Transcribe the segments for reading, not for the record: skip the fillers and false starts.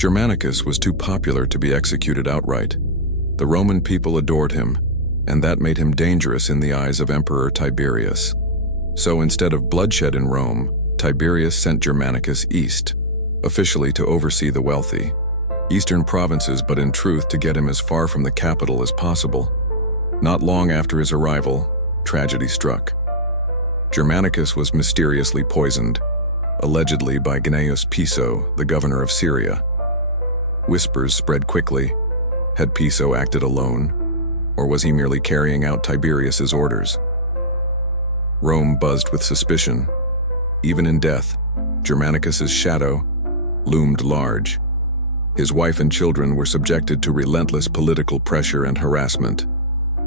Germanicus was too popular to be executed outright. The Roman people adored him, and that made him dangerous in the eyes of Emperor Tiberius. So instead of bloodshed in Rome, Tiberius sent Germanicus east, officially to oversee the wealthy eastern provinces, but in truth to get him as far from the capital as possible. Not long after his arrival, tragedy struck. Germanicus was mysteriously poisoned, allegedly by Gaius, the governor of Syria. Whispers spread quickly. Had Piso acted alone, or was he merely carrying out Tiberius's orders? Rome buzzed with suspicion. Even in death, Germanicus's shadow loomed large. His wife and children were subjected to relentless political pressure and harassment.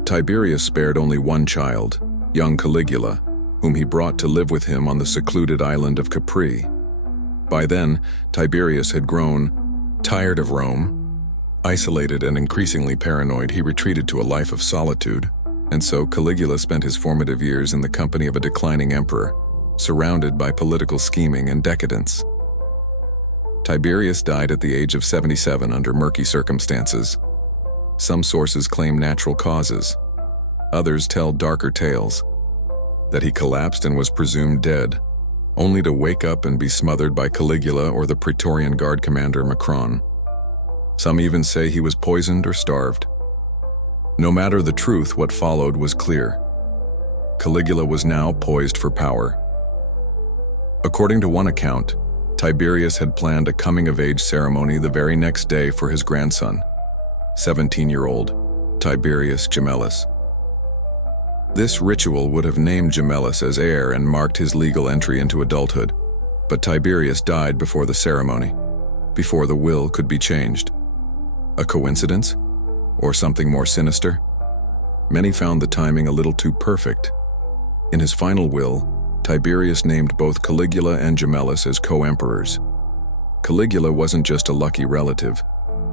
Tiberius spared only one child, young Caligula, whom he brought to live with him on the secluded island of Capri. By then, Tiberius had grown tired of Rome. Isolated and increasingly paranoid, he retreated to a life of solitude, and so Caligula spent his formative years in the company of a declining emperor, surrounded by political scheming and decadence. Tiberius died at the age of 77 under murky circumstances. Some sources claim natural causes. Others tell darker tales, that he collapsed and was presumed dead, only to wake up and be smothered by Caligula or the Praetorian Guard commander Macron. Some even say he was poisoned or starved. No matter the truth, what followed was clear. Caligula was now poised for power. According to one account, Tiberius had planned a coming-of-age ceremony the very next day for his grandson, 17-year-old Tiberius Gemellus. This ritual would have named Gemellus as heir and marked his legal entry into adulthood, but Tiberius died before the ceremony, before the will could be changed. A coincidence? Or something more sinister? Many found the timing a little too perfect. In his final will, Tiberius named both Caligula and Gemellus as co-emperors. Caligula wasn't just a lucky relative.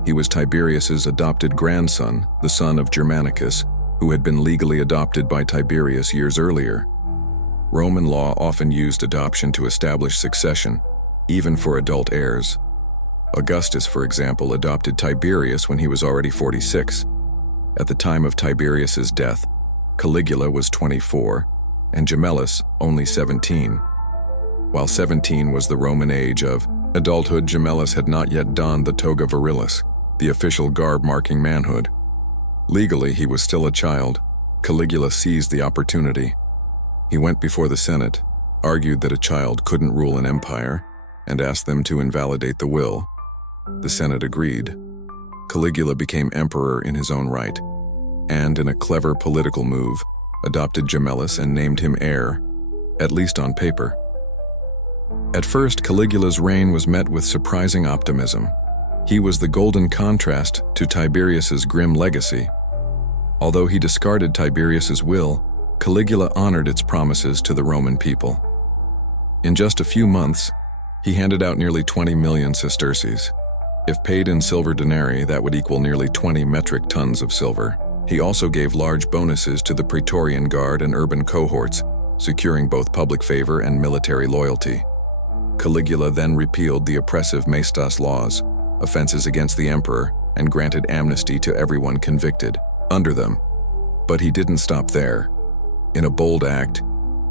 He was Tiberius's adopted grandson, the son of Germanicus, who had been legally adopted by Tiberius years earlier. Roman law often used adoption to establish succession, even for adult heirs. Augustus, for example, adopted Tiberius when he was already 46. At the time of Tiberius's death, Caligula was 24, and Gemellus only 17. While 17 was the Roman age of adulthood, Gemellus had not yet donned the toga virilis, the official garb marking manhood. Legally, he was still a child. Caligula seized the opportunity. He went before the Senate, argued that a child couldn't rule an empire, and asked them to invalidate the will. The Senate agreed. Caligula became emperor in his own right, and in a clever political move, adopted Gemellus and named him heir, at least on paper. At first, Caligula's reign was met with surprising optimism. He was the golden contrast to Tiberius's grim legacy. Although he discarded Tiberius's will, Caligula honored its promises to the Roman people. In just a few months, he handed out nearly 20 million sesterces. If paid in silver denarii, that would equal nearly 20 metric tons of silver. He also gave large bonuses to the Praetorian Guard and urban cohorts, securing both public favor and military loyalty. Caligula then repealed the oppressive Maestas laws, offenses against the emperor, and granted amnesty to everyone convicted under them. But he didn't stop there. In a bold act,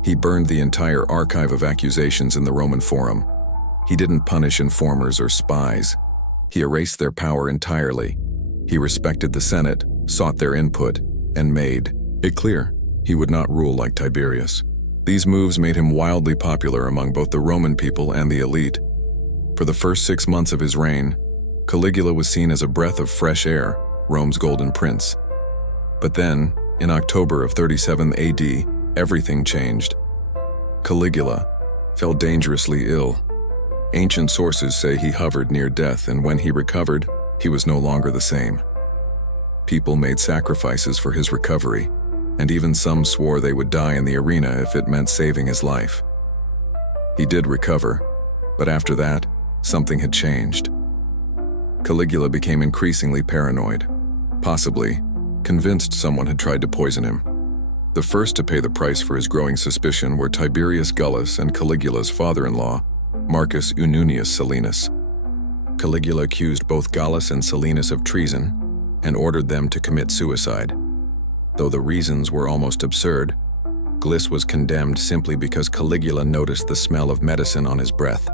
he burned the entire archive of accusations in the Roman Forum. He didn't punish informers or spies. He erased their power entirely. He respected the Senate, sought their input, and made it clear he would not rule like Tiberius. These moves made him wildly popular among both the Roman people and the elite. For the first 6 months of his reign, Caligula was seen as a breath of fresh air, Rome's golden prince. But then, in October of 37 AD, everything changed. Caligula fell dangerously ill. Ancient sources say he hovered near death, and when he recovered, he was no longer the same. People made sacrifices for his recovery, and even some swore they would die in the arena if it meant saving his life. He did recover, but after that, something had changed. Caligula became increasingly paranoid, possibly convinced someone had tried to poison him. The first to pay the price for his growing suspicion were Tiberius Gallus and Caligula's father-in-law, Marcus Ununius Silenus. Caligula accused both Gallus and Silenus of treason and ordered them to commit suicide. Though the reasons were almost absurd, Gallus was condemned simply because Caligula noticed the smell of medicine on his breath.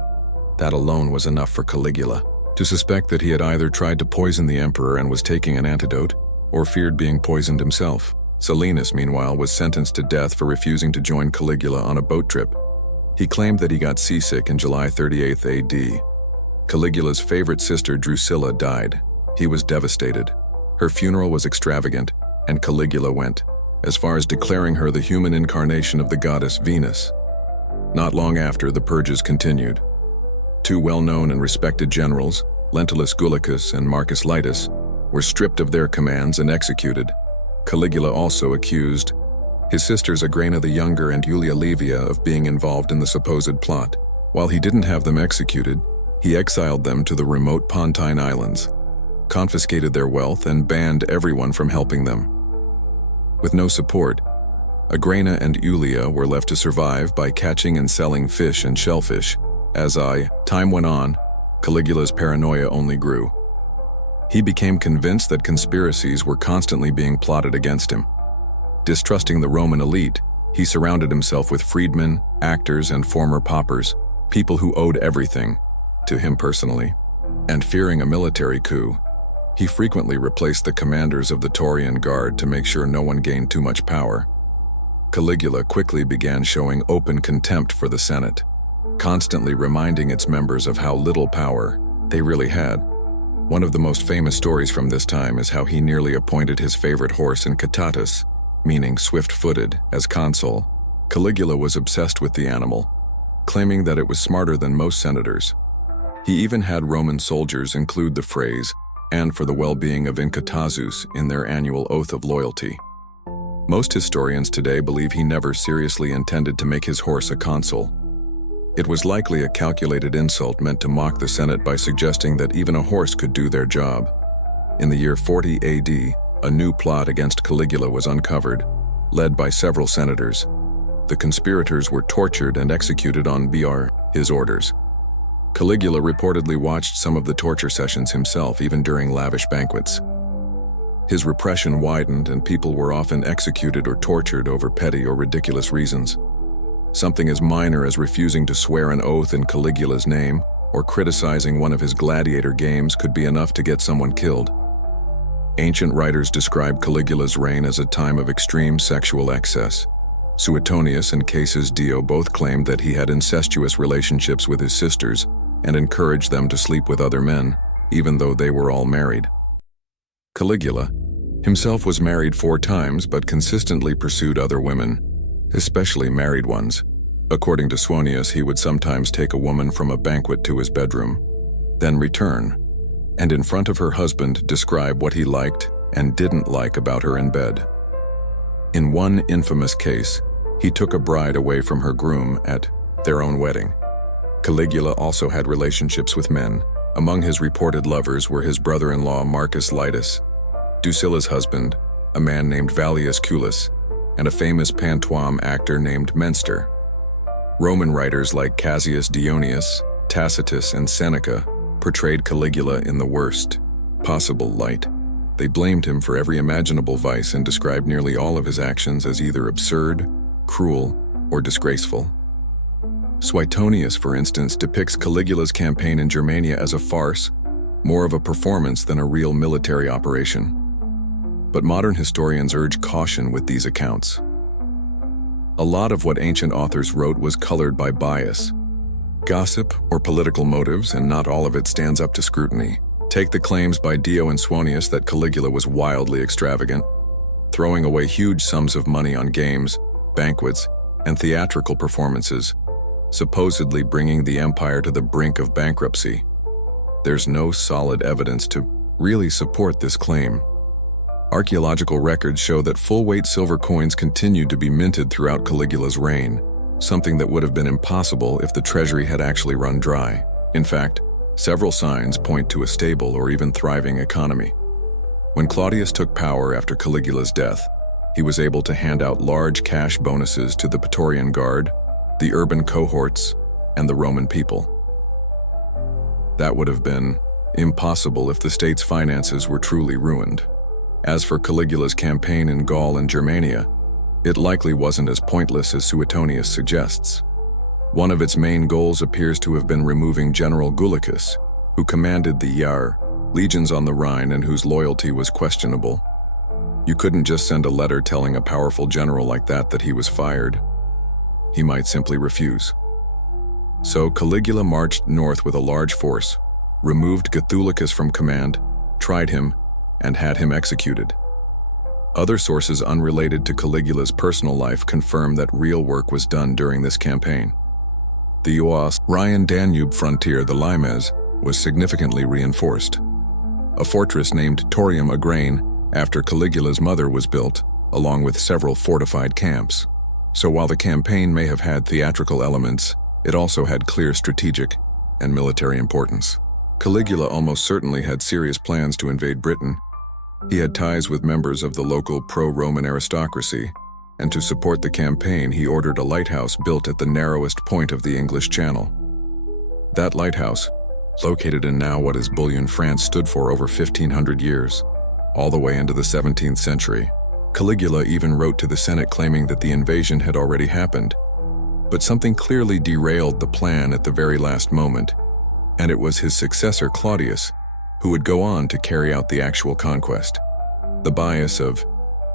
That alone was enough for Caligula to suspect that he had either tried to poison the emperor and was taking an antidote, or feared being poisoned himself. Silenus, meanwhile, was sentenced to death for refusing to join Caligula on a boat trip. He claimed that he got seasick in July 38 AD. Caligula's favorite sister Drusilla died. He was devastated. Her funeral was extravagant, and Caligula went as far as declaring her the human incarnation of the goddess Venus. Not long after, the purges continued. Two well-known and respected generals, Lentulus Gallicus and Marcus Litus, were stripped of their commands and executed. Caligula also accused his sisters Agrena the Younger and Julia Livia of being involved in the supposed plot. While he didn't have them executed, he exiled them to the remote Pontine Islands, confiscated their wealth, and banned everyone from helping them. With no support, Agrena and Julia were left to survive by catching and selling fish and shellfish. As time went on, Caligula's paranoia only grew. He became convinced that conspiracies were constantly being plotted against him. Distrusting the Roman elite, he surrounded himself with freedmen, actors, and former paupers, people who owed everything to him personally. And fearing a military coup, he frequently replaced the commanders of the Taurian Guard to make sure no one gained too much power. Caligula quickly began showing open contempt for the Senate, constantly reminding its members of how little power they really had. One of the most famous stories from this time is how he nearly appointed his favorite horse Incitatus, meaning swift-footed, as consul. Caligula was obsessed with the animal, claiming that it was smarter than most senators. He even had Roman soldiers include the phrase, "and for the well-being of Incitatus" in their annual oath of loyalty. Most historians today believe he never seriously intended to make his horse a consul. It was likely a calculated insult meant to mock the Senate by suggesting that even a horse could do their job. In the year 40 AD, a new plot against Caligula was uncovered, led by several senators. The conspirators were tortured and executed on his orders. Caligula reportedly watched some of the torture sessions himself, even during lavish banquets. His repression widened, and people were often executed or tortured over petty or ridiculous reasons. Something as minor as refusing to swear an oath in Caligula's name or criticizing one of his gladiator games could be enough to get someone killed. Ancient writers describe Caligula's reign as a time of extreme sexual excess. Suetonius and Cassius Dio both claimed that he had incestuous relationships with his sisters and encouraged them to sleep with other men, even though they were all married. Caligula himself was married 4 times but consistently pursued other women, especially married ones. According to Suetonius, he would sometimes take a woman from a banquet to his bedroom, then return, and in front of her husband describe what he liked and didn't like about her in bed. In one infamous case, he took a bride away from her groom at their own wedding. Caligula also had relationships with men. Among his reported lovers were his brother-in-law Marcus Litus, Drusilla's husband, a man named Vallius Culus, and a famous pantomime actor named Menster. Roman writers like Cassius Dionius, Tacitus, and Seneca portrayed Caligula in the worst possible light. They blamed him for every imaginable vice and described nearly all of his actions as either absurd, cruel, or disgraceful. Suetonius, for instance, depicts Caligula's campaign in Germania as a farce, more of a performance than a real military operation. But modern historians urge caution with these accounts. A lot of what ancient authors wrote was colored by bias, gossip, or political motives, and not all of it stands up to scrutiny. Take the claims by Dio and Suetonius that Caligula was wildly extravagant, throwing away huge sums of money on games, banquets, and theatrical performances, supposedly bringing the empire to the brink of bankruptcy. There's no solid evidence to really support this claim. Archaeological records show that full-weight silver coins continued to be minted throughout Caligula's reign, something that would have been impossible if the treasury had actually run dry. In fact, several signs point to a stable or even thriving economy. When Claudius took power after Caligula's death, he was able to hand out large cash bonuses to the Praetorian Guard, the urban cohorts, and the Roman people. That would have been impossible if the state's finances were truly ruined. As for Caligula's campaign in Gaul and Germania, it likely wasn't as pointless as Suetonius suggests. One of its main goals appears to have been removing General Julius, who commanded the legions on the Rhine and whose loyalty was questionable. You couldn't just send a letter telling a powerful general like that he was fired. He might simply refuse. So Caligula marched north with a large force, removed Gaius from command, tried him, and had him executed. Other sources unrelated to Caligula's personal life confirm that real work was done during this campaign. The Rhine-Danube frontier, the limes, was significantly reinforced. A fortress named Torium Agrane, after Caligula's mother, was built, along with several fortified camps. So while the campaign may have had theatrical elements, it also had clear strategic and military importance. Caligula almost certainly had serious plans to invade Britain. He had ties with members of the local pro-Roman aristocracy, and to support the campaign he ordered a lighthouse built at the narrowest point of the English Channel. That lighthouse, located in now what is Boulogne, France, stood for over 1,500 years, all the way into the 17th century. Caligula even wrote to the Senate claiming that the invasion had already happened. But something clearly derailed the plan at the very last moment, and it was his successor Claudius who would go on to carry out the actual conquest. The bias of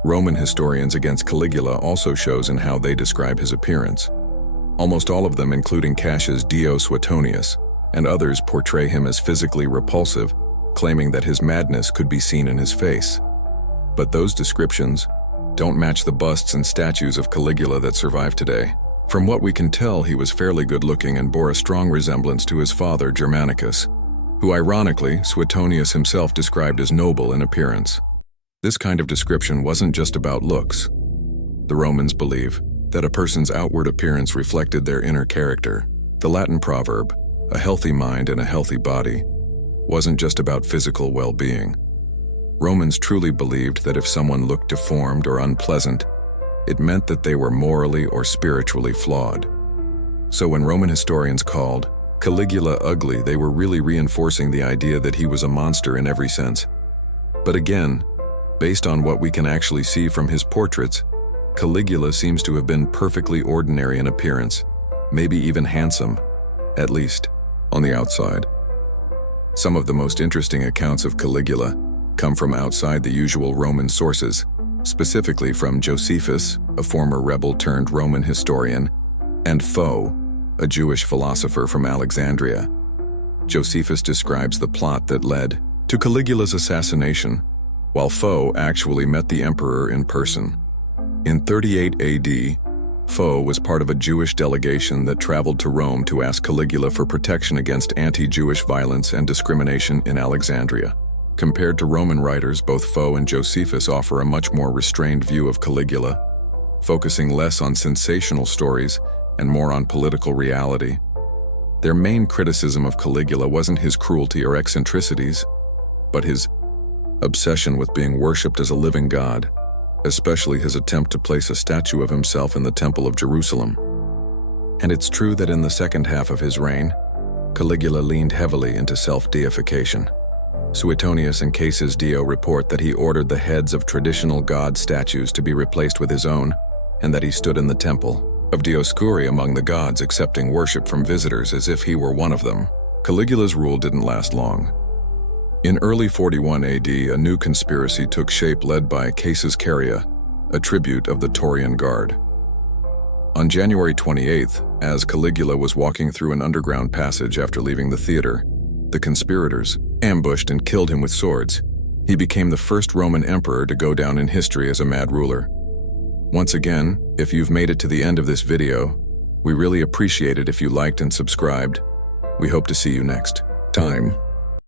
Roman historians against Caligula also shows in how they describe his appearance. Almost all of them, including Cassius Dio Suetonius, and others, portray him as physically repulsive, claiming that his madness could be seen in his face. But those descriptions don't match the busts and statues of Caligula that survive today. From what we can tell, he was fairly good-looking and bore a strong resemblance to his father, Germanicus, who ironically Suetonius himself described as noble in appearance. This kind of description wasn't just about looks. The Romans believe that a person's outward appearance reflected their inner character. The Latin proverb, "A healthy mind and a healthy body," wasn't just about physical well-being. Romans truly believed that if someone looked deformed or unpleasant, it meant that they were morally or spiritually flawed. So when Roman historians called Caligula ugly, they were really reinforcing the idea that he was a monster in every sense. But again, based on what we can actually see from his portraits, Caligula seems to have been perfectly ordinary in appearance, maybe even handsome, at least on the outside. Some of the most interesting accounts of Caligula come from outside the usual Roman sources, specifically from Josephus, a former rebel-turned-Roman historian, and Foe, a Jewish philosopher from Alexandria. Josephus describes the plot that led to Caligula's assassination, while Foe actually met the emperor in person. In 38 AD, Foe was part of a Jewish delegation that traveled to Rome to ask Caligula for protection against anti-Jewish violence and discrimination in Alexandria. Compared to Roman writers, both Foe and Josephus offer a much more restrained view of Caligula, focusing less on sensational stories and more on political reality. Their main criticism of Caligula wasn't his cruelty or eccentricities, but his obsession with being worshipped as a living god, especially his attempt to place a statue of himself in the Temple of Jerusalem. And it's true that in the second half of his reign, Caligula leaned heavily into self-deification. Suetonius and Cassius Dio report that he ordered the heads of traditional god statues to be replaced with his own, and that he stood in the temple of Dioscuri among the gods, accepting worship from visitors as if he were one of them. Caligula's rule didn't last long. In early 41 AD, a new conspiracy took shape led by Cassius Caria, a tribute of the Taurian Guard. On January 28th, as Caligula was walking through an underground passage after leaving the theater, the conspirators ambushed and killed him with swords. He became the first Roman emperor to go down in history as a mad ruler. Once again, if you've made it to the end of this video, we really appreciate it if you liked and subscribed. We hope to see you next time.